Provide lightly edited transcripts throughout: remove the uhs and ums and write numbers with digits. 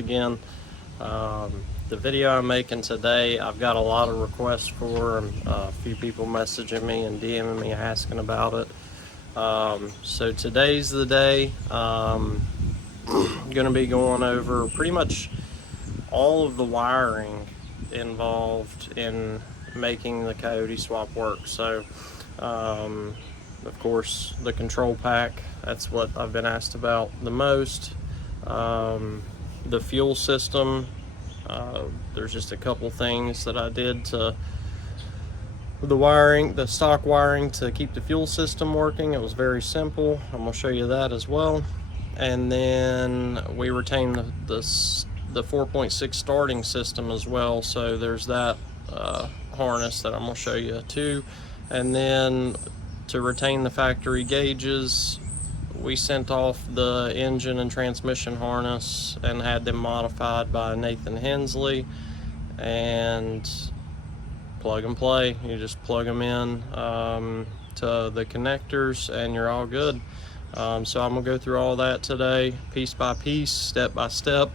again. The video I'm making today, I've got a lot of requests for, a few people messaging me and DMing me asking about it. So today's the day. I'm going to be going over pretty much all of the wiring involved in making the Coyote swap work. So of course the control pack, that's what I've been asked about the most. The fuel system, there's just a couple things that I did to the wiring, the stock wiring, to keep the fuel system working. It was very simple. I'm going to show you that as well. And then we retain the 4.6 starting system as well, so there's that harness that I'm going to show you too. And then to retain the factory gauges, we sent off the engine and transmission harness and had them modified by Nathan Hensley, and plug and play. You just plug them in to the connectors and you're all good. So I'm gonna go through all that today, piece by piece, step by step.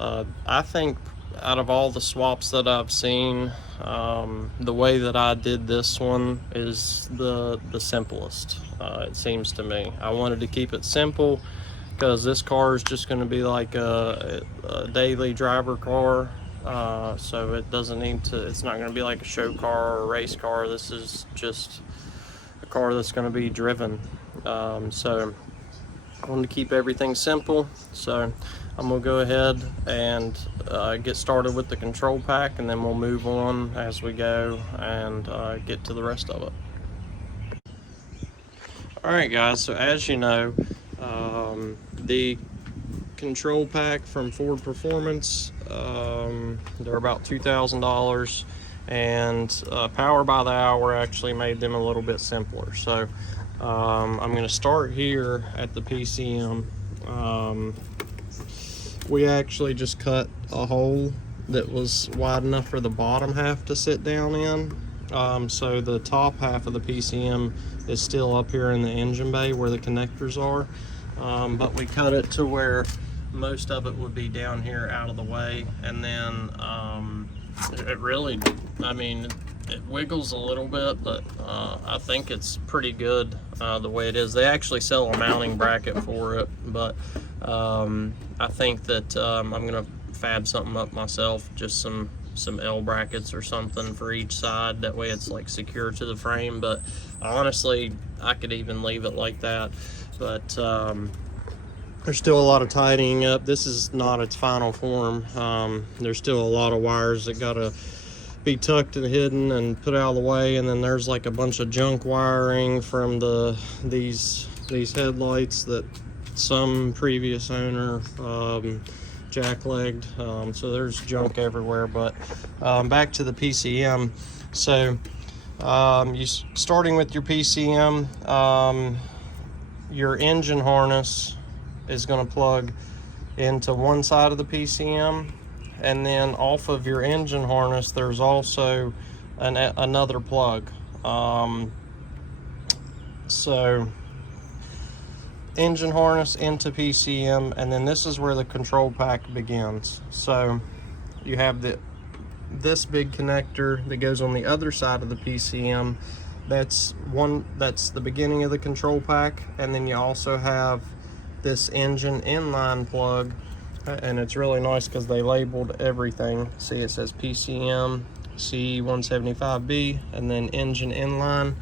I think out of all the swaps that I've seen, the way that I did this one is the simplest, it seems to me. I wanted to keep it simple because this car is just going to be like a daily driver car, so it doesn't need to, it's not going to be like a show car or a race car. This is just a car that's going to be driven. So I wanted to keep everything simple, so I'm going to go ahead and get started with the control pack, and then we'll move on as we go and get to the rest of it. Alright guys, so as you know, the control pack from Ford Performance, they're about $2,000, and Power by the Hour actually made them a little bit simpler. So I'm going to start here at the PCM. We actually just cut a hole that was wide enough for the bottom half to sit down in. So the top half of the PCM is still up here in the engine bay where the connectors are. But we cut it to where most of it would be down here out of the way. And then it really, I mean, it wiggles a little bit, but I think it's pretty good the way it is. They actually sell a mounting bracket for it, but I think that I'm gonna fab something up myself, just some L brackets or something for each side. That way it's like secure to the frame. But honestly, I could even leave it like that. But there's still a lot of tidying up. This is not its final form. There's still a lot of wires that gotta be tucked and hidden and put out of the way. And then there's like a bunch of junk wiring from these headlights that some previous owner jacklegged, so there's junk everywhere. But back to the PCM. So starting with your PCM, your engine harness is going to plug into one side of the PCM, and then off of your engine harness there's also another plug. So engine harness into PCM, and then this is where the control pack begins. So you have this big connector that goes on the other side of the PCM. That's the beginning of the control pack. And then you also have this engine inline plug, and it's really nice because they labeled everything. See, it says PCM C175B and then engine inline.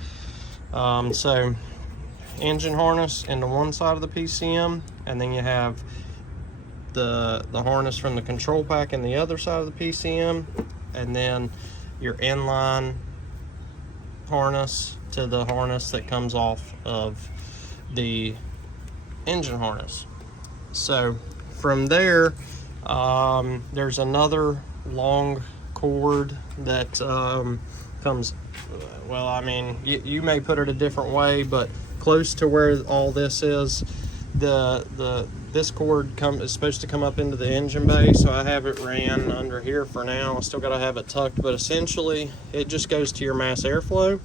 So engine harness into one side of the PCM, and then you have the harness from the control pack in the other side of the PCM, and then your inline harness to the harness that comes off of the engine harness. So from there, there's another long cord that comes, well, I mean, you may put it a different way, but close to where all this is, this cord is supposed to come up into the engine bay, so I have it ran under here for now. I still got to have it tucked, but essentially it just goes to your mass airflow.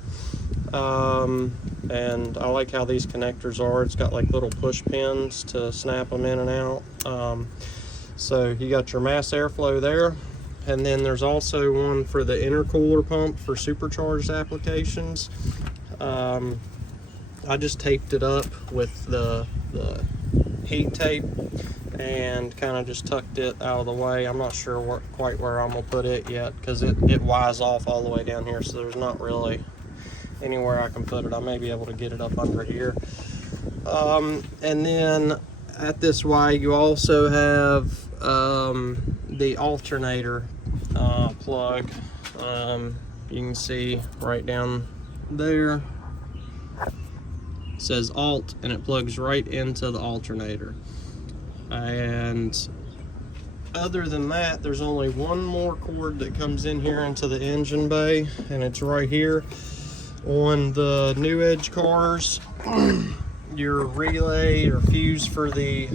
And I like how these connectors are. It's got like little push pins to snap them in and out. So you got your mass airflow there, and then there's also one for the intercooler pump for supercharged applications. I just taped it up with the heat tape and kind of just tucked it out of the way. I'm not sure quite where I'm gonna put it yet, because it wires off all the way down here, so there's not really anywhere I can put it. I may be able to get it up under here. And then at this Y, you also have the alternator plug. You can see right down there, it says alt, and it plugs right into the alternator. And other than that, there's only one more cord that comes in here into the engine bay, and it's right here. On the new edge cars, your relay or fuse for the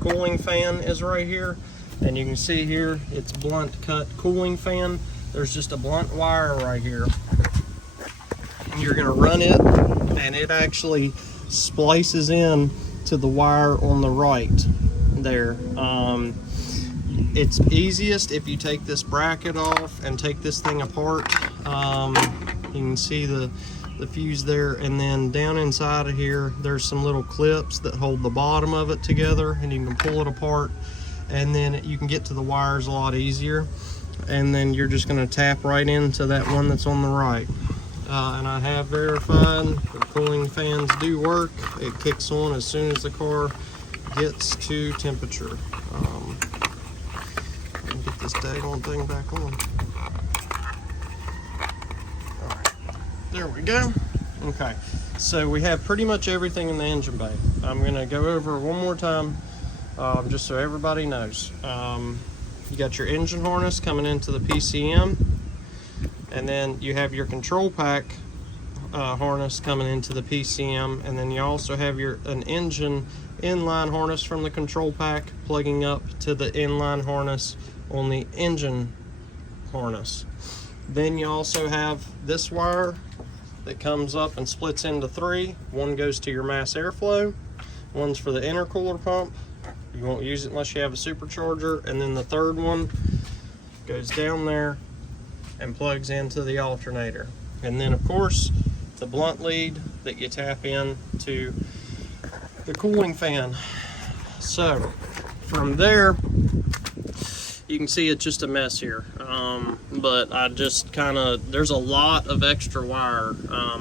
cooling fan is right here, and you can see here it's blunt cut cooling fan. There's just a blunt wire right here. You're gonna run it, and it actually splices in to the wire on the right there. It's easiest if you take this bracket off and take this thing apart. You can see the fuse there, and then down inside of here there's some little clips that hold the bottom of it together, and you can pull it apart, and then you can get to the wires a lot easier. And then you're just going to tap right into that one that's on the right. And I have verified the cooling fans do work. It kicks on as soon as the car gets to temperature. Get this daggone thing back on. All right, there we go. Okay, so we have pretty much everything in the engine bay. I'm going to go over one more time, just so everybody knows. You got your engine harness coming into the PCM, and then you have your control pack harness coming into the PCM, and then you also have an engine inline harness from the control pack plugging up to the inline harness on the engine harness. Then you also have this wire that comes up and splits into three. One goes to your mass airflow, one's for the intercooler pump. You won't use it unless you have a supercharger, and then the third one goes down there and plugs into the alternator. And then of course the blunt lead that you tap in to the cooling fan. So from there, you can see it's just a mess here, but I just there's a lot of extra wire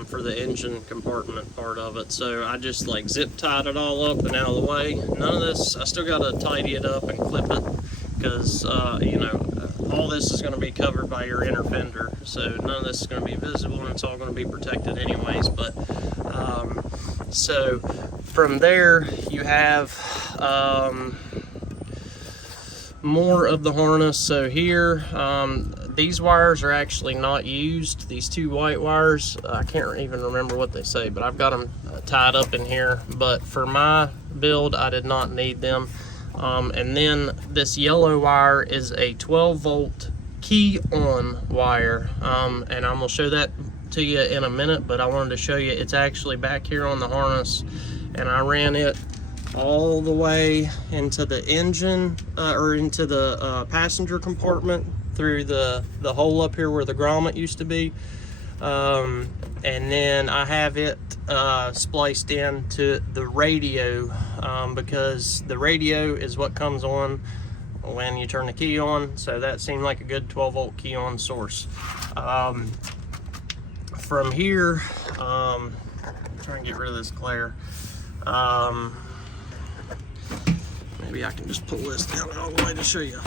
for the engine compartment part of it, so I just like zip tied it all up and out of the way. None of this, I still got to tidy it up and clip it, because you know, all this is going to be covered by your inner fender, so none of this is going to be visible, and it's all going to be protected anyways. But so from there you have more of the harness. So here, these wires are actually not used. These two white wires, I can't even remember what they say, but I've got them tied up in here. But for my build, I did not need them. And then this yellow wire is a 12-volt key on wire, and I'm gonna show that to you in a minute, but I wanted to show you it's actually back here on the harness, and I ran it all the way into the engine or into the passenger compartment through the hole up here where the grommet used to be, and then I have it spliced into the radio, because the radio is what comes on when you turn the key on, so that seemed like a good 12-volt key on source. From here, I'm trying to get rid of this glare. Maybe I can just pull this down all the way to show you.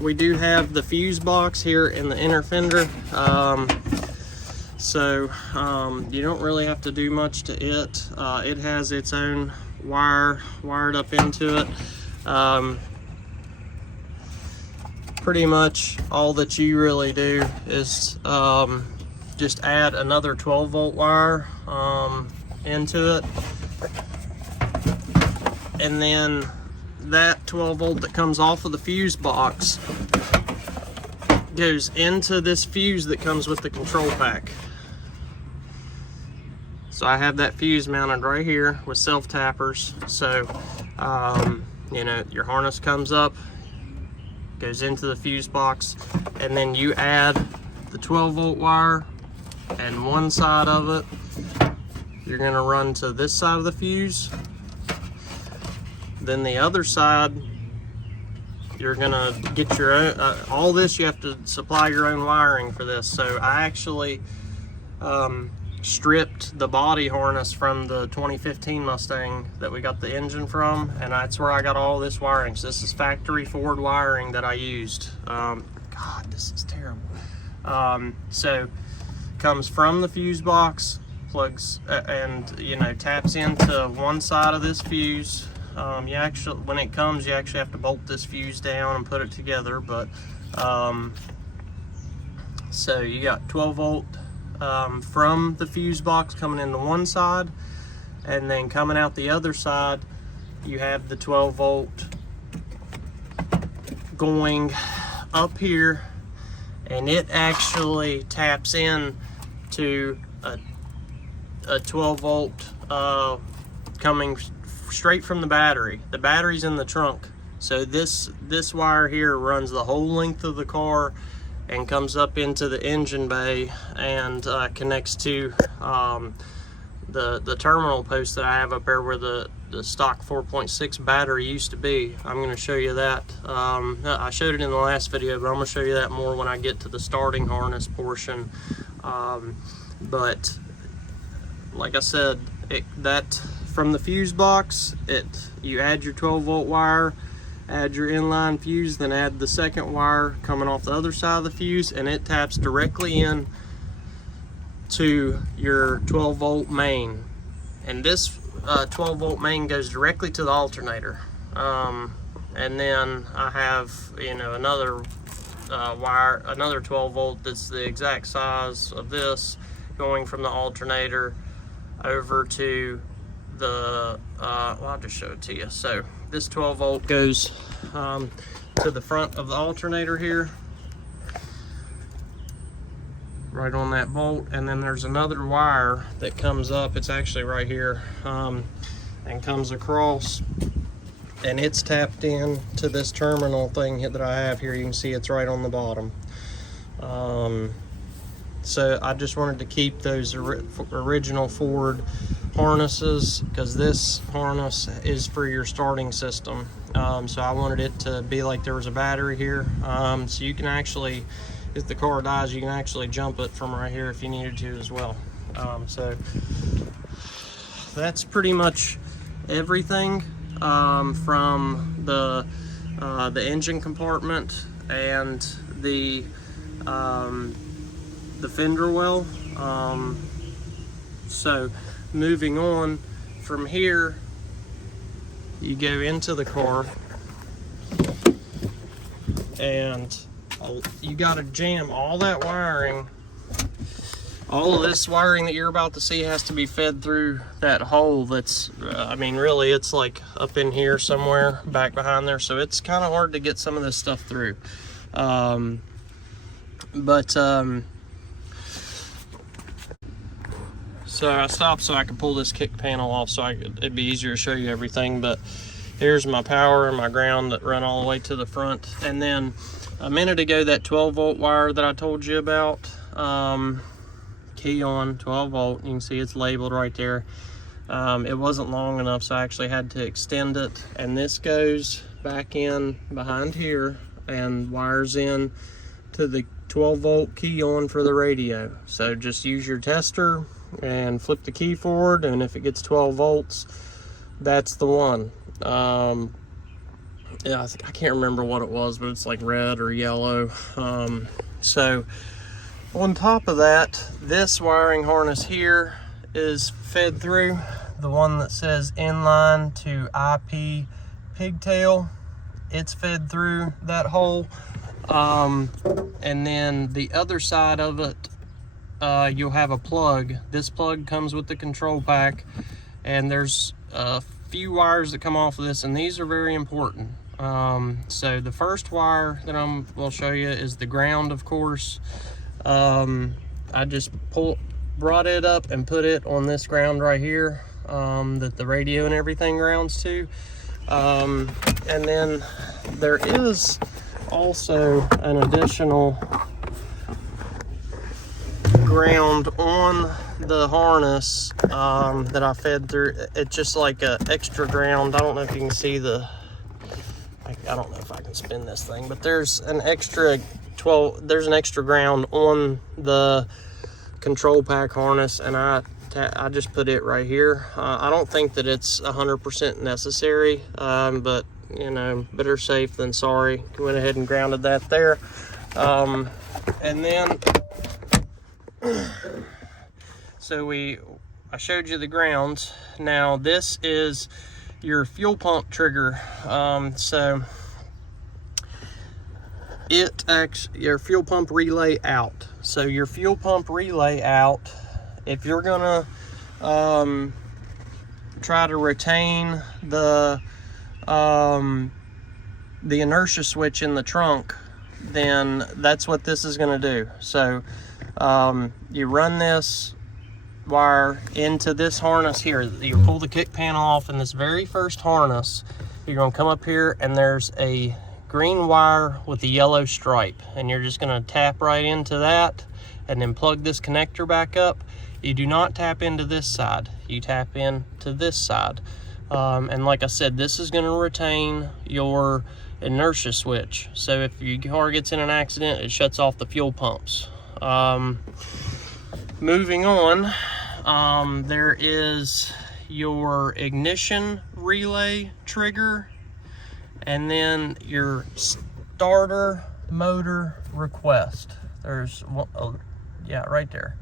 We do have the fuse box here in the inner fender. So you don't really have to do much to it. It has its own wire wired up into it. Pretty much all that you really do is just add another 12-volt wire into it, and then that 12-volt that comes off of the fuse box goes into this fuse that comes with the control pack. So I have that fuse mounted right here with self tappers. So you know, your harness comes up, goes into the fuse box, and then you add the 12-volt wire, and one side of it you're going to run to this side of the fuse. Then the other side, you're going to get your own, all this you have to supply your own wiring for this. So I actually stripped the body harness from the 2015 Mustang that we got the engine from, and that's where I got all this wiring. So this is factory Ford wiring that I used. God, this is terrible. So comes from the fuse box, plugs and taps into one side of this fuse. You actually, when it comes, you actually have to bolt this fuse down and put it together. But so you got 12 volt from the fuse box coming into one side, and then coming out the other side you have the 12 volt going up here, and it actually taps in to a 12 volt coming straight from the battery. The battery's in the trunk, so this wire here runs the whole length of the car and comes up into the engine bay and connects to the terminal post that I have up there where the stock 4.6 battery used to be. I'm going to show you that. I showed it in the last video, but I'm going to show you that more when I get to the starting harness portion. But like I said, that from the fuse box, you add your 12 volt wire, add your inline fuse, then add the second wire coming off the other side of the fuse, and it taps directly in to your 12 volt main. And this 12 volt main goes directly to the alternator. And then I have another wire, another 12 volt that's the exact size of this, going from the alternator over to the well, I'll just show it to you. So this 12 volt goes to the front of the alternator here, right on that bolt, and then there's another wire that comes up, it's actually right here, and comes across, and it's tapped in to this terminal thing that I have here. You can see it's right on the bottom. So I just wanted to keep those original Ford harnesses, because this harness is for your starting system. So I wanted it to be like there was a battery here, so you can actually, if the car dies, you can actually jump it from right here if you needed to as well. So that's pretty much everything from the engine compartment and the fender well. So moving on from here, you go into the car and you got to jam all that wiring. All of this wiring that you're about to see has to be fed through that hole that's, I mean, really, it's like up in here somewhere, back behind there. So it's kind of hard to get some of this stuff through. So I stopped so I could pull this kick panel off so it'd be easier to show you everything. But here's my power and my ground that run all the way to the front. And then a minute ago, that 12 volt wire that I told you about, key on 12 volt, you can see it's labeled right there. It wasn't long enough, so I actually had to extend it. And this goes back in behind here and wires in to the 12 volt key on for the radio. So just use your tester and flip the key forward, and if it gets 12 volts, that's the one. Yeah, I can't remember what it was, but it's like red or yellow. So on top of that, this wiring harness here is fed through, the one that says inline to IP pigtail, it's fed through that hole. And then the other side of it, you'll have a plug. This plug comes with the control pack, and there's a few wires that come off of this, and these are very important. So the first wire that we'll show you is the ground, of course. I just brought it up and put it on this ground right here, that the radio and everything grounds to. And then there is also an additional ground on the harness that I fed through. It's just like a extra ground. I don't know if you can see I don't know if I can spin this thing, but there's an extra ground on the control pack harness, and I just put it right here. I don't think that it's 100% necessary, but you know, better safe than sorry. Went ahead and grounded that there. And then so I showed you the grounds. Now this is your fuel pump trigger. So your fuel pump relay out. So your fuel pump relay out, if you're gonna try to retain the inertia switch in the trunk, then that's what this is gonna do. So you run this wire into this harness here. You pull the kick panel off in this very first harness. You're gonna come up here and there's a green wire with a yellow stripe, and you're just gonna tap right into that and then plug this connector back up. You do not tap into this side, you tap into this side. And like I said, this is gonna retain your inertia switch. So if your car gets in an accident, it shuts off the fuel pumps. Moving on, there is your ignition relay trigger, and then your starter motor request. There's one, oh, yeah, right there.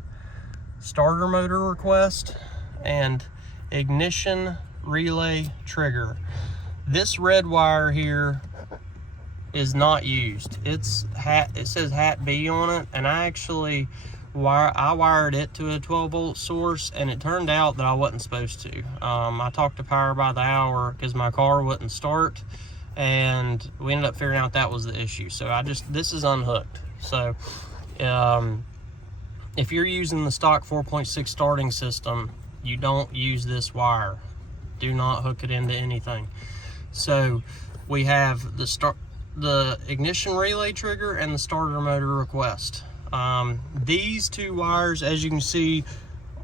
Starter motor request and ignition relay trigger. This red wire here is not used. It says hat B on it, and I wired it to a 12-volt source, and it turned out that I wasn't supposed to. I talked to Power by the Hour because my car wouldn't start, and we ended up figuring out that was the issue. So this is unhooked. So if you're using the stock 4.6 starting system, you don't use this wire. Do not hook it into anything. So we have the ignition relay trigger and the starter motor request. These two wires, as you can see,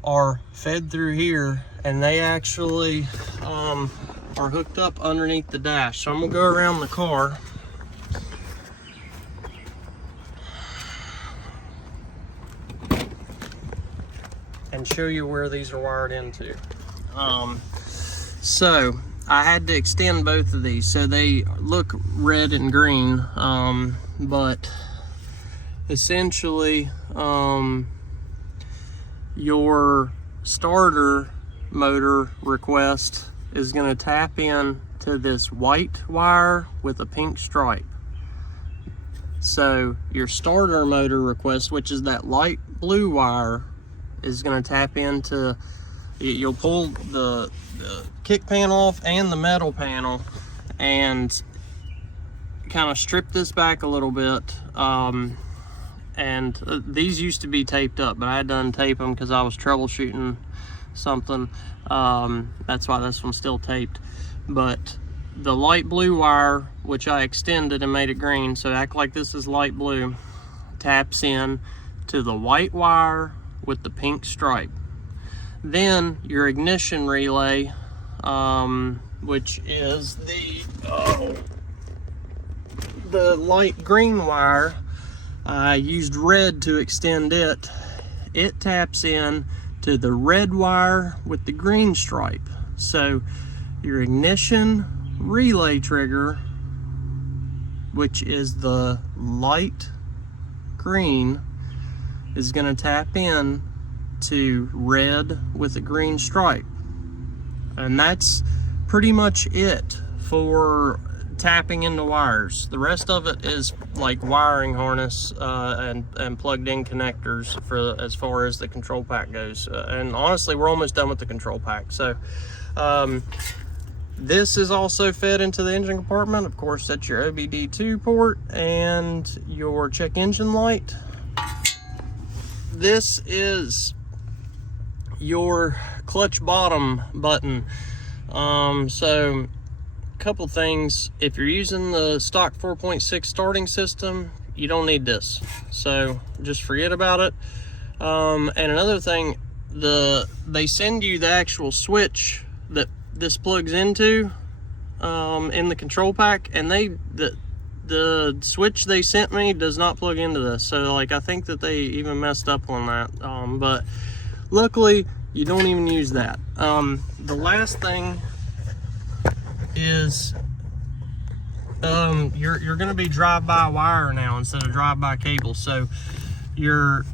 are fed through here, and they actually are hooked up underneath the dash. So I'm gonna go around the car and show you where these are wired into. So I had to extend both of these, so they look red and green, but essentially your starter motor request is going to tap in to this white wire with a pink stripe. So your starter motor request, which is that light blue wire, is going to tap into, you'll pull the kick panel off and the metal panel and kind of strip this back a little bit. And these used to be taped up, but I had to untape them because I was troubleshooting something. That's why this one's still taped. But the light blue wire, which I extended and made it green, so act like this is light blue, taps in to the white wire with the pink stripe. Then your ignition relay, which is the light green wire, I used red to extend it. It taps in to the red wire with the green stripe. So your ignition relay trigger, which is the light green, is going to tap in to red with a green stripe. And that's pretty much it for tapping into wires. The rest of it is like wiring harness and plugged in connectors for as far as the control pack goes. And honestly, we're almost done with the control pack. So this is also fed into the engine compartment. Of course, that's your OBD2 port and your check engine light. This is your clutch bottom button. So couple things. If you're using the stock 4.6 starting system, you don't need this, so just forget about it. And another thing, they send you the actual switch that this plugs into in the control pack, and the switch they sent me does not plug into this. So like, I think that they even messed up on that, but luckily you don't even use that. The last thing is you're going to be drive-by wire now instead of drive-by cable. So your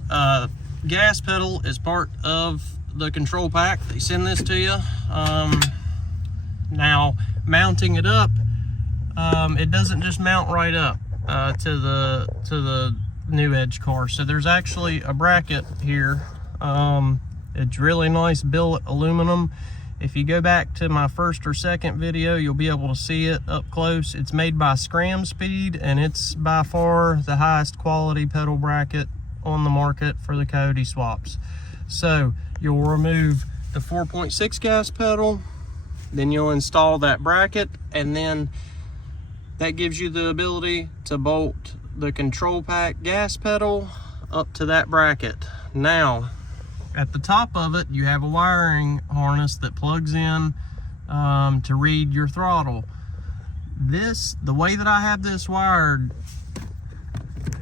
gas pedal is part of the control pack. They send this to you. Now mounting it up, it doesn't just mount right up to the new Edge car. So there's actually a bracket here. It's really nice billet aluminum. If you go back to my first or second video, you'll be able to see it up close. It's made by Scram Speed, and it's by far the highest quality pedal bracket on the market for the Coyote swaps. So you'll remove the 4.6 gas pedal, then you'll install that bracket, and then that gives you the ability to bolt the control pack gas pedal up to that bracket. Now, at the top of it, you have a wiring harness that plugs in to read your throttle. The way that I have this wired,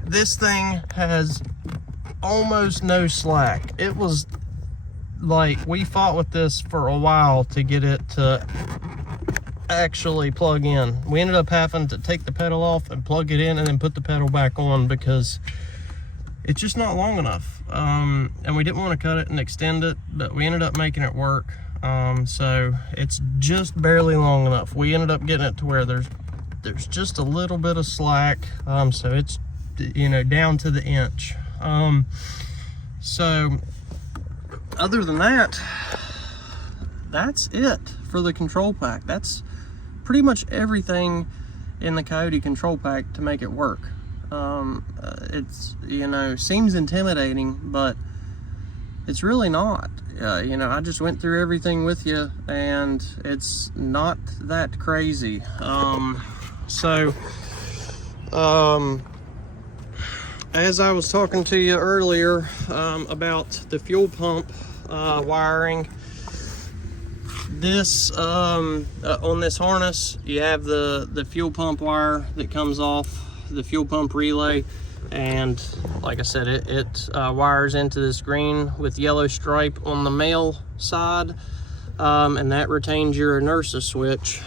this thing has almost no slack. It was like, we fought with this for a while to get it to actually plug in. We ended up having to take the pedal off and plug it in and then put the pedal back on because it's just not long enough. And we didn't want to cut it and extend it, but we ended up making it work. So it's just barely long enough. We ended up getting it to where there's just a little bit of slack. So it's, you know, down to the inch. So other than that, that's it for the control pack. That's pretty much everything in the Coyote control pack to make it work. It's, you know, seems intimidating, but it's really not. You know, I just went through everything with you, and it's not that crazy. As I was talking to you earlier about the fuel pump wiring, this on this harness, you have the fuel pump wire that comes off the fuel pump relay, and like I said, it wires into this green with yellow stripe on the male side, and that retains your inertia switch.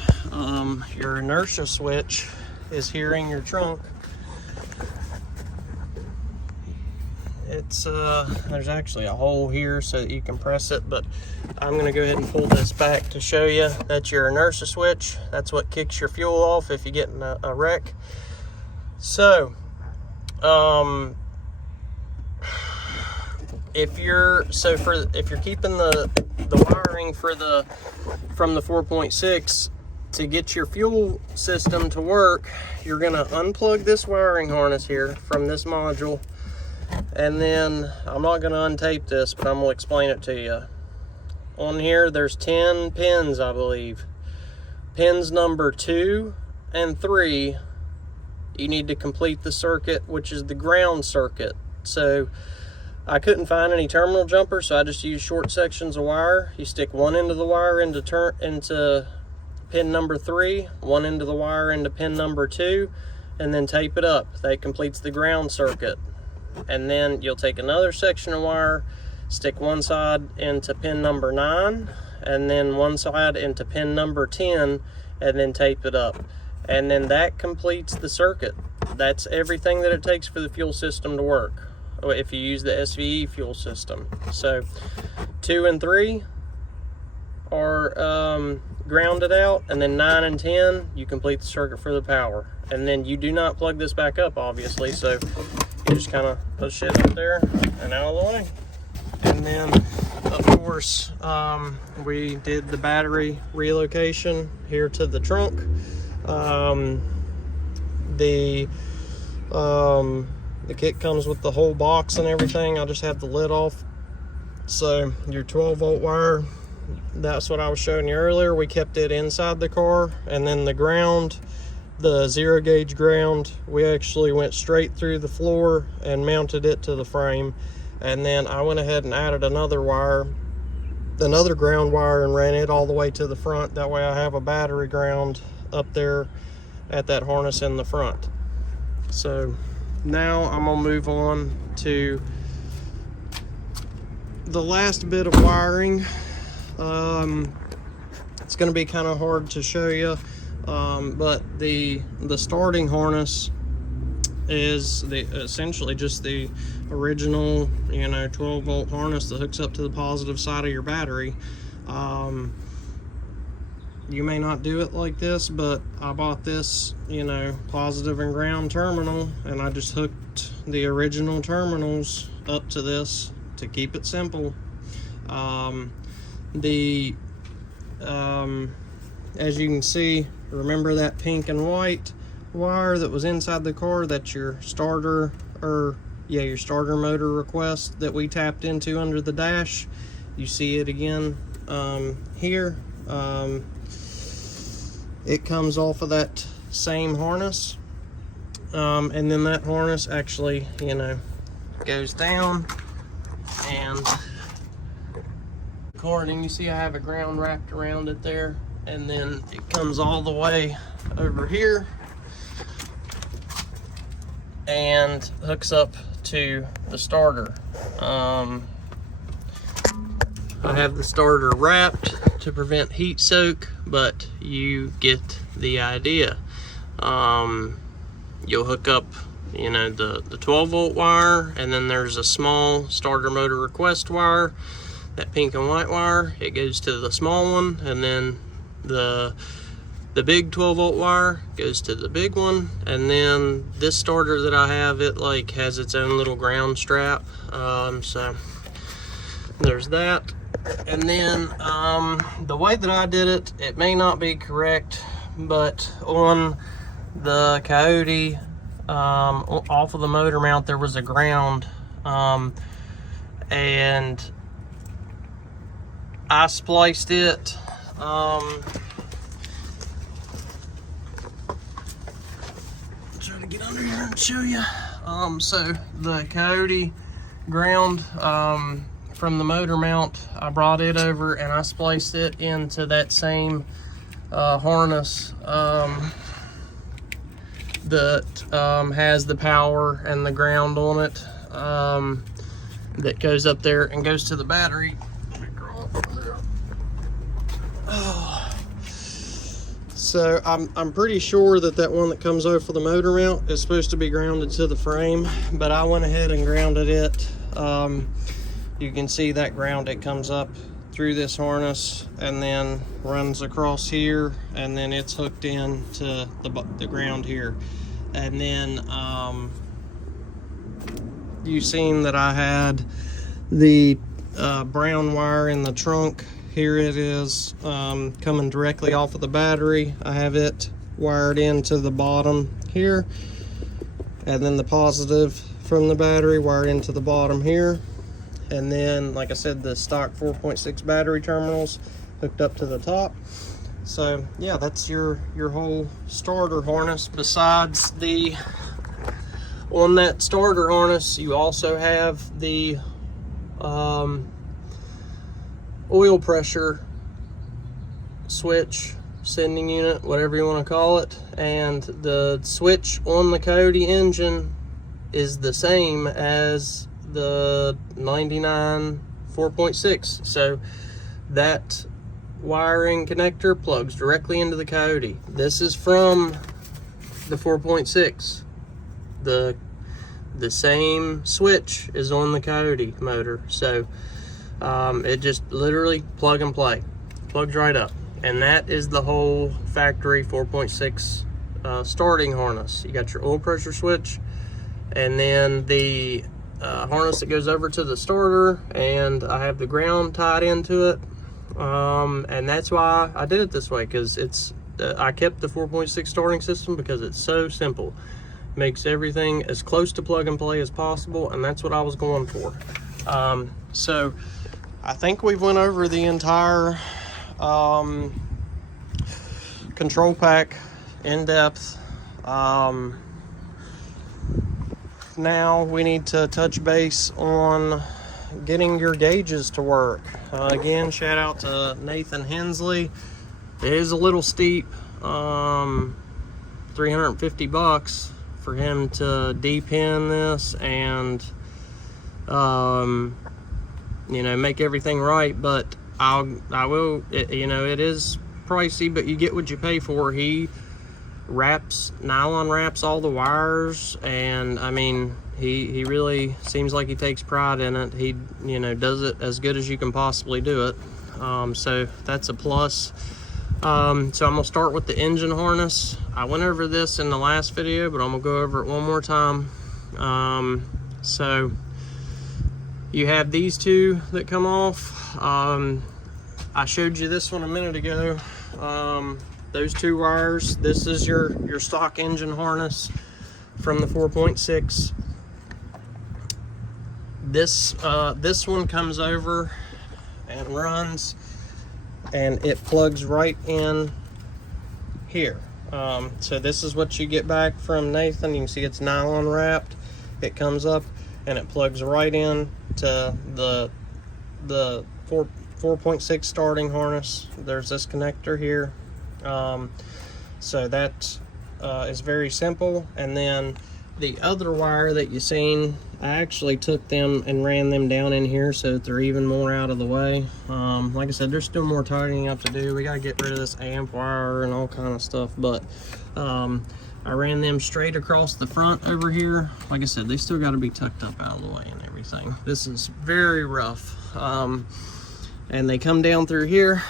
Your inertia switch is here in your trunk. It's there's actually a hole here so that you can press it, but I'm gonna go ahead and pull this back to show you. That's your inertia switch. That's what kicks your fuel off if you get in a wreck. So if you're keeping the wiring from the 4.6 to get your fuel system to work, you're gonna unplug this wiring harness here from this module, and then I'm not gonna untape this, but I'm gonna explain it to you. On here, there's 10 pins, I believe. Pins number 2 and 3, you need to complete the circuit, which is the ground circuit. So I couldn't find any terminal jumper, so I just used short sections of wire. You stick one end of the wire into pin number 3, one end of the wire into pin number 2, and then tape it up. That completes the ground circuit. And then you'll take another section of wire, stick one side into pin number 9, and then one side into pin number 10, and then tape it up. And then that completes the circuit. That's everything that it takes for the fuel system to work, if you use the SVE fuel system. So 2 and 3 are grounded out, and then 9 and 10, you complete the circuit for the power. And then you do not plug this back up, obviously, so you just kind of put shit up there and out of the way. And then, of course, we did the battery relocation here to the trunk. The kit comes with the whole box and everything. I'll just have the lid off. So your 12 volt wire that's what I was showing you earlier. We kept it inside the car, and then the ground, the 0 gauge ground, we actually went straight through the floor and mounted it to the frame. And then I went ahead and added another wire, another ground wire, and ran it all the way to the front. That way I have a battery ground up there at that harness in the front. So now I'm gonna move on to the last bit of wiring. It's going to be kind of hard to show you, but the starting harness is essentially just the original, 12 volt harness that hooks up to the positive side of your battery. You may not do it like this, but I bought this, positive and ground terminal, and I just hooked the original terminals up to this to keep it simple. As you can see, remember that pink and white wire that was inside the car? That's your starter, your starter motor request that we tapped into under the dash. You see it again here. It comes off of that same harness, and then that harness actually, goes down and according, you see I have a ground wrapped around it there, and then it comes all the way over here and hooks up to the starter. I have the starter wrapped to prevent heat soak, but you get the idea. You'll hook up the 12 volt wire, and then there's a small starter motor request wire, that pink and white wire. It goes to the small one, and then the big 12 volt wire goes to the big one. And then this starter that I have, it has its own little ground strap. So there's that. And then the way that I did it, it may not be correct, but on the Coyote, off of the motor mount, there was a ground, and I spliced it. Try to get under here and show you. So the Coyote ground from the motor mount, I brought it over and I spliced it into that same harness that has the power and the ground on it, that goes up there and goes to the battery. So I'm pretty sure that one that comes over the motor mount is supposed to be grounded to the frame, but I went ahead and grounded it. You can see that ground, it comes up through this harness and then runs across here, and then it's hooked in to the ground here. And then you've seen that I had the brown wire in the trunk. Here it is, coming directly off of the battery. I have it wired into the bottom here, and then the positive from the battery wired into the bottom here. And then, like I said, the stock 4.6 battery terminals hooked up to the top. So yeah, that's your whole starter harness. Besides on that starter harness, you also have the oil pressure switch, sending unit, whatever you want to call it. And the switch on the Coyote engine is the same as the 99 4.6. So that wiring connector plugs directly into the Coyote. This is from the 4.6. The same switch is on the Coyote motor. So it just literally plug and play, plugs right up. And that is the whole factory 4.6 starting harness. You got your oil pressure switch, and then the harness that goes over to the starter, and I have the ground tied into it. And that's why I did it this way, because I kept the 4.6 starting system because it's so simple. Makes everything as close to plug and play as possible, and that's what I was going for. So I think we've went over the entire control pack in depth. Now we need to touch base on getting your gauges to work. Again, shout out to Nathan Hensley. It is a little steep, $350 for him to de-pin this and you know, make everything right, but I will, you know, it is pricey, but you get what you pay for. He nylon wraps all the wires, and I mean, he really seems like he takes pride in it. He, you know, does it as good as you can possibly do it. So that's a plus. So I'm gonna start with the engine harness. I went over this in the last video, but I'm gonna go over it one more time. So you have these two that come off. I showed you this one a minute ago. Those two wires, this is your stock engine harness from the 4.6. This one comes over and runs, and it plugs right in here. So this is what you get back from Nathan. You can see it's nylon wrapped. It comes up and it plugs right in to the 4.6 starting harness. There's this connector here. So that is very simple. And then the other wire that you've seen, I actually took them and ran them down in here so that they're even more out of the way. Like I said, there's still more tightening up to do. We gotta get rid of this amp wire and all kind of stuff, but I ran them straight across the front over here. Like I said, they still got to be tucked up out of the way and everything. This is very rough. And they come down through here,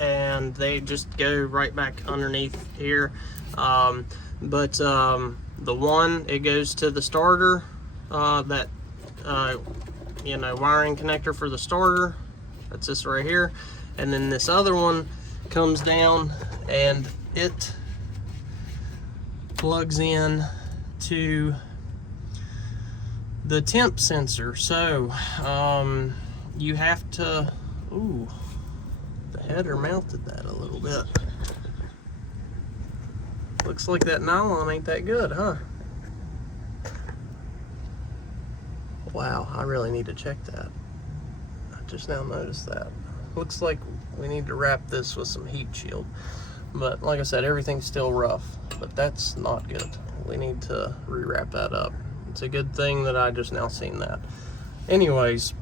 and they just go right back underneath here. But the one, it goes to the starter, that you know, wiring connector for the starter. That's this right here. And then this other one comes down and it plugs in to the temp sensor. So you have to, ooh, the header mounted that a little bit. Looks like that nylon ain't that good, huh? Wow, I really need to check that. I just now noticed that. Looks like we need to wrap this with some heat shield. But like I said, everything's still rough, but that's not good. We need to rewrap that up. It's a good thing that I just now seen that. Anyways,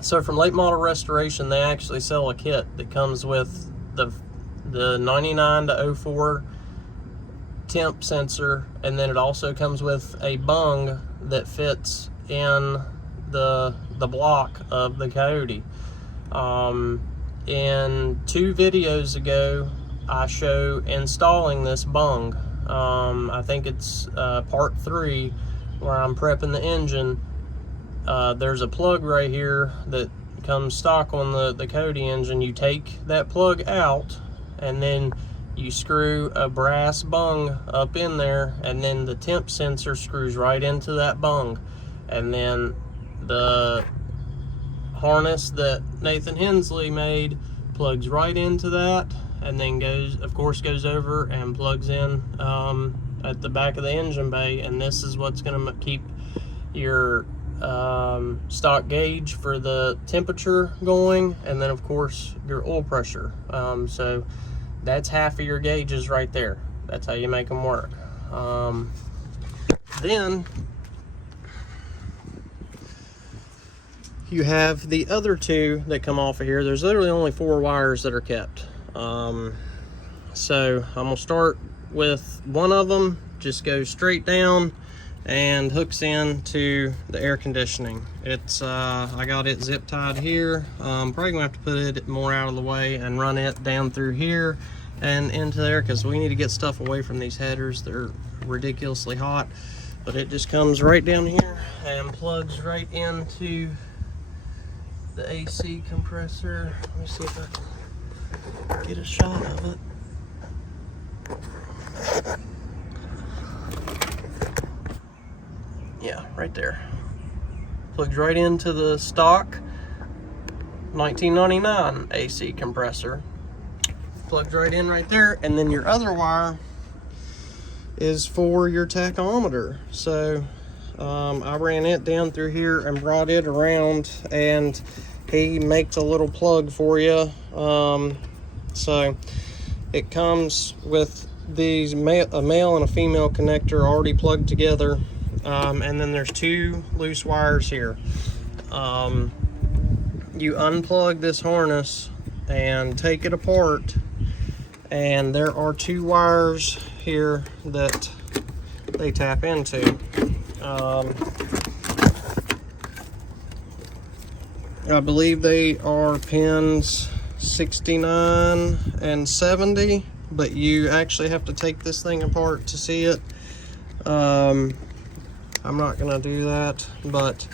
so from Late Model Restoration, they actually sell a kit that comes with the 99 to 04 temp sensor, and then it also comes with a bung that fits in the block of the Coyote. In 2 videos ago, I show installing this bung. I think it's part 3 where I'm prepping the engine. There's a plug right here that comes stock on the Coyote engine. You take that plug out and then you screw a brass bung up in there, and then the temp sensor screws right into that bung, and then the harness that Nathan Hensley made plugs right into that, and then goes over and plugs in at the back of the engine bay. And this is what's going to keep your stock gauge for the temperature going, and then of course your oil pressure. So that's half of your gauges right there. That's how you make them work. Then you have the other 2 that come off of here. There's literally only 4 wires that are kept. So I'm gonna start with one of them. Just goes straight down and hooks into the air conditioning. It's I got it zip tied here. Probably gonna have to put it more out of the way and run it down through here and into there, because we need to get stuff away from these headers. They're ridiculously hot. But it just comes right down here and plugs right into the AC compressor. Let me see if I can get a shot of it. Yeah, right there. Plugs right into the stock 1999 AC compressor. Plugs right in right there, and then your other wire is for your tachometer. So I ran it down through here and brought it around, and he makes a little plug for you. So it comes with these a male and a female connector already plugged together, and then there's two loose wires here. You unplug this harness and take it apart, and there are two wires here that they tap into. I believe they are pins 69 and 70, but you actually have to take this thing apart to see it. I'm not gonna do that, but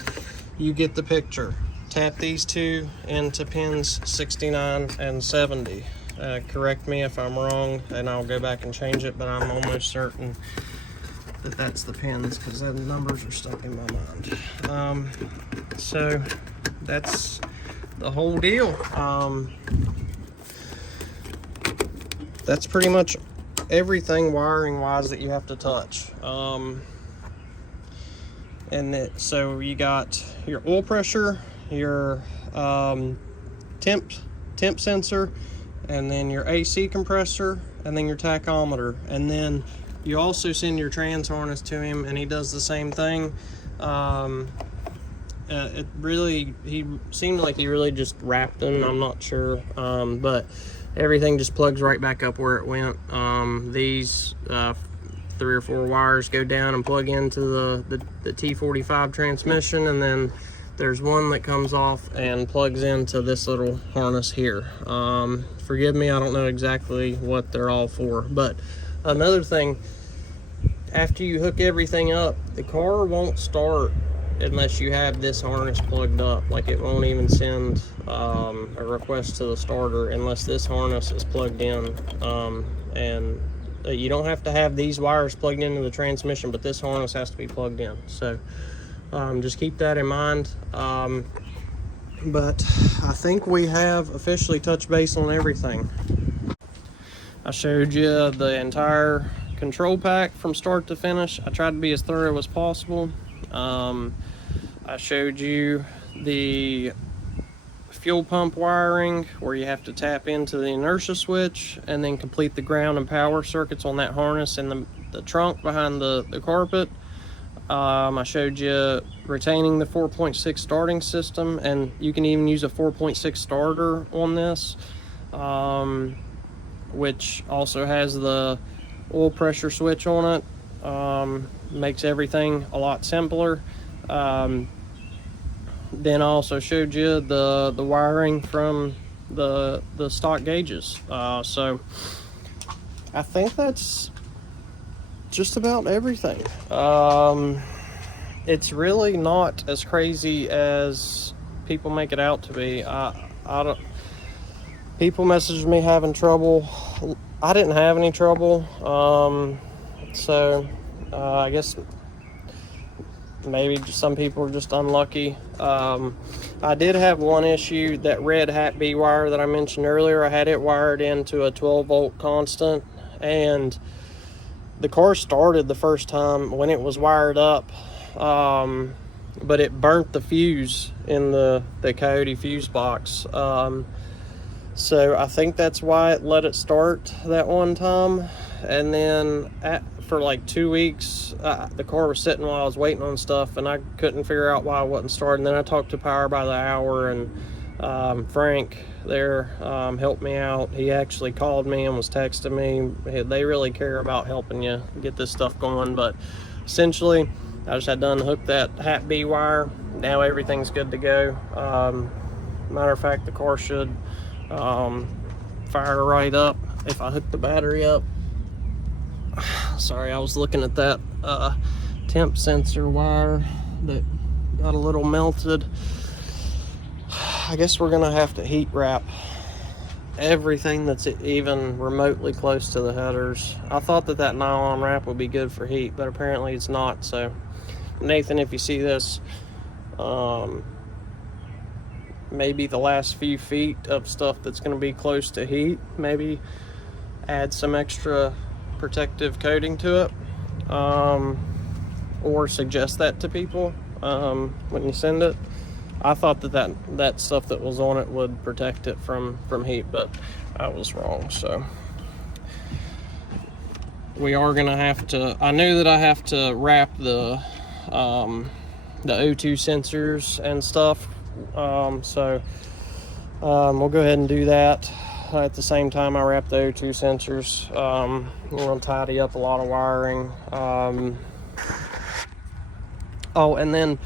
you get the picture. Tap these two into pins 69 and 70. Correct me if I'm wrong, and I'll go back and change it, but I'm almost certain that that's the pins, because the numbers are stuck in my mind. So that's the whole deal. That's pretty much everything wiring wise that you have to touch. So you got your oil pressure, your temp sensor, and then your AC compressor, and then your tachometer. And then you also send your trans harness to him, and he does the same thing. He seemed like he really just wrapped them. I'm not sure, but everything just plugs right back up where it went. These 3 or 4 wires go down and plug into the T45 transmission, and then there's one that comes off and plugs into this little harness here. Forgive me, I don't know exactly what they're all for. But another thing, after you hook everything up, the car won't start unless you have this harness plugged up. Like, it won't even send a request to the starter unless this harness is plugged in. And you don't have to have these wires plugged into the transmission, but this harness has to be plugged in. So just keep that in mind. But I think we have officially touched base on everything. I showed you the entire control pack from start to finish. I tried to be as thorough as possible. I showed you the fuel pump wiring, where you have to tap into the inertia switch and then complete the ground and power circuits on that harness in the trunk behind the carpet. I showed you retaining the 4.6 starting system, and you can even use a 4.6 starter on this, which also has the oil pressure switch on it. Makes everything a lot simpler. Then I also showed you the wiring from the stock gauges. So I think that's just about everything. It's really not as crazy as people make it out to be. People messaged me having trouble. I didn't have any trouble. So I guess maybe some people are just unlucky. I did have one issue. That red Hat B wire that I mentioned earlier, I had it wired into a 12-volt constant, and the car started the first time when it was wired up, but it burnt the fuse in the Coyote fuse box. So I think that's why it let it start that one time. And then for like 2 weeks, the car was sitting while I was waiting on stuff, and I couldn't figure out why it wasn't starting. Then I talked to Power by the Hour, and Frank there helped me out. He actually called me and was texting me. They really care about helping you get this stuff going. But essentially, I just had to unhook that Hat B wire. Now everything's good to go. Matter of fact, the car should fire right up if I hook the battery up. Sorry, I was looking at that temp sensor wire that got a little melted. I guess we're gonna have to heat wrap everything that's even remotely close to the headers. I thought that nylon wrap would be good for heat, but apparently it's not. So Nathan, if you see this, Maybe the last few feet of stuff that's going to be close to heat, maybe add some extra protective coating to it, or suggest that to people when you send it. I thought that stuff that was on it would protect it from heat, but I was wrong. So we are gonna have to, I knew that I have to wrap the O2 sensors and stuff, so we'll go ahead and do that. At the same time I wrap the O2 sensors, we're gonna tidy up a lot of wiring. Oh, and then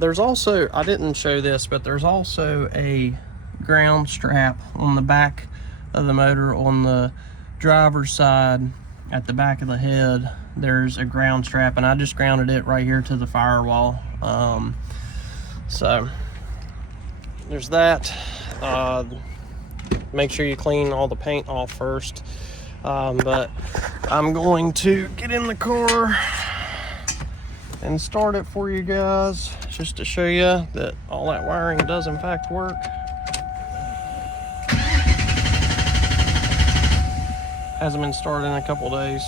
there's also, I didn't show this, but there's also a ground strap on the back of the motor. On the driver's side at the back of the head, there's a ground strap, and I just grounded it right here to the firewall. So there's that. Make sure you clean all the paint off first, but I'm going to get in the car and start it for you guys, just to show you that all that wiring does in fact work. Hasn't been started in a couple days.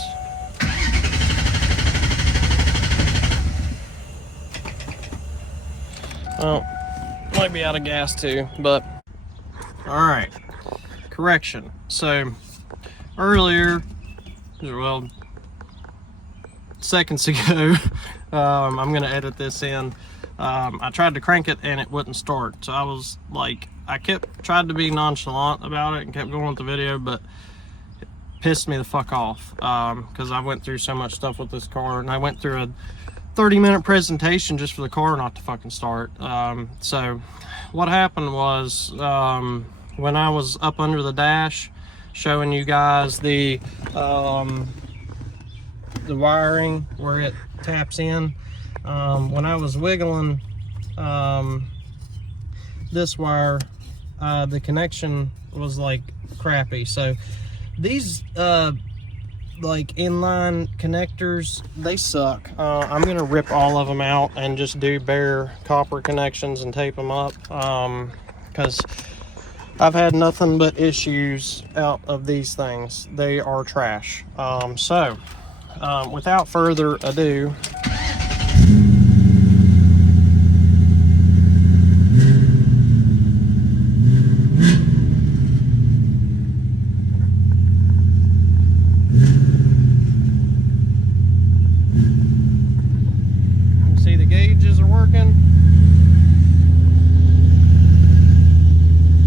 Well, might be out of gas too, but all right. Correction. So earlier, well, seconds ago, I'm gonna edit this in. I tried to crank it and it wouldn't start. So I was like, tried to be nonchalant about it and kept going with the video, but it pissed me the fuck off, because I went through so much stuff with this car, and I went through a 30-minute presentation just for the car not to fucking start. So what happened was, when I was up under the dash showing you guys the wiring where it taps in, when I was wiggling this wire, the connection was like crappy. So these like inline connectors, they suck. I'm gonna rip all of them out and just do bare copper connections and tape them up, because I've had nothing but issues out of these things. They are trash. So without further ado, you can see the gauges are working.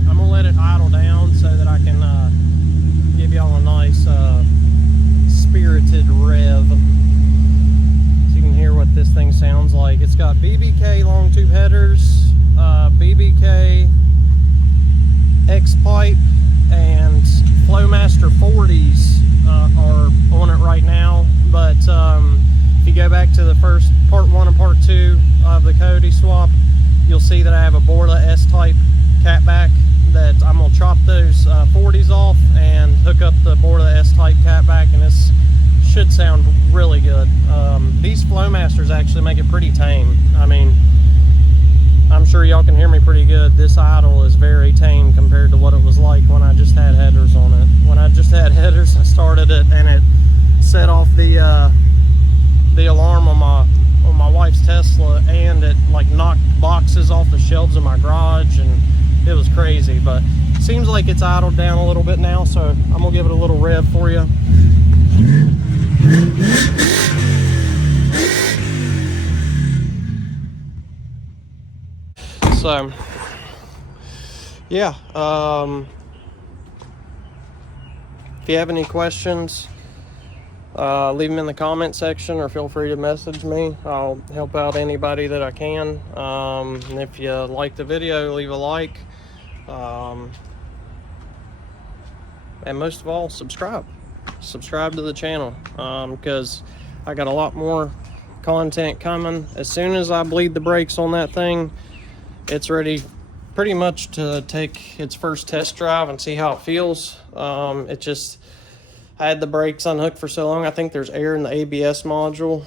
I'm gonna let it idle down so that I can give y'all a nice spirited rev, so you can hear what this thing sounds like. It's got BBK long tube headers, BBK X pipe, and Flowmaster 40s are on it right now. But if you go back to the first part 1 and part 2 of the Coyote swap, you'll see that I have a Borla S-type catback that I'm gonna chop those 40s off and hook up the Borla S-type catback, and this should sound really good. These Flowmasters actually make it pretty tame. I mean, I'm sure y'all can hear me pretty good. This idle is very tame compared to what it was like when I just had headers on it. When I just had headers, I started it and it set off the alarm on my wife's Tesla, and it like knocked boxes off the shelves in my garage, and it was crazy. But it seems like it's idled down a little bit now, so I'm gonna give it a little rev for you. So yeah, if you have any questions, leave them in the comment section, or feel free to message me. I'll help out anybody that I can. And if you like the video, leave a like, and most of all, subscribe to the channel, because I got a lot more content coming. As soon as I bleed the brakes on that thing, it's ready pretty much to take its first test drive and see how it feels. It just, I had the brakes unhooked for so long. I think there's air in the ABS module,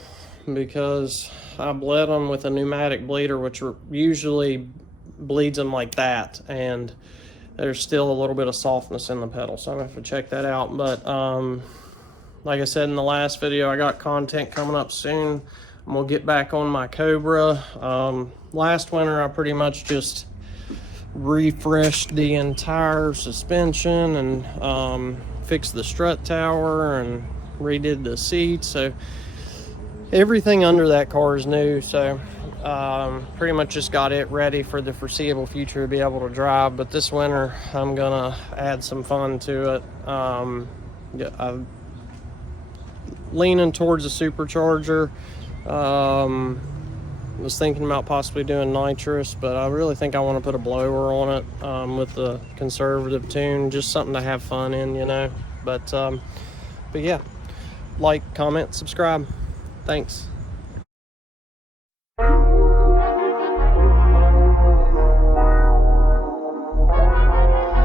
because I bled them with a pneumatic bleeder, which usually bleeds them like that, and there's still a little bit of softness in the pedal, so I'm gonna have to check that out. But like I said in the last video, I got content coming up soon. I'm gonna get back on my Cobra. Last winter, I pretty much just refreshed the entire suspension and fixed the strut tower and redid the seats. So everything under that car is new. So pretty much just got it ready for the foreseeable future to be able to drive. But this winter, I'm gonna add some fun to it. Yeah, I'm leaning towards a supercharger. Was thinking about possibly doing nitrous, but I really think I want to put a blower on it with the conservative tune, just something to have fun in, you know. But yeah, like, comment, subscribe. Thanks.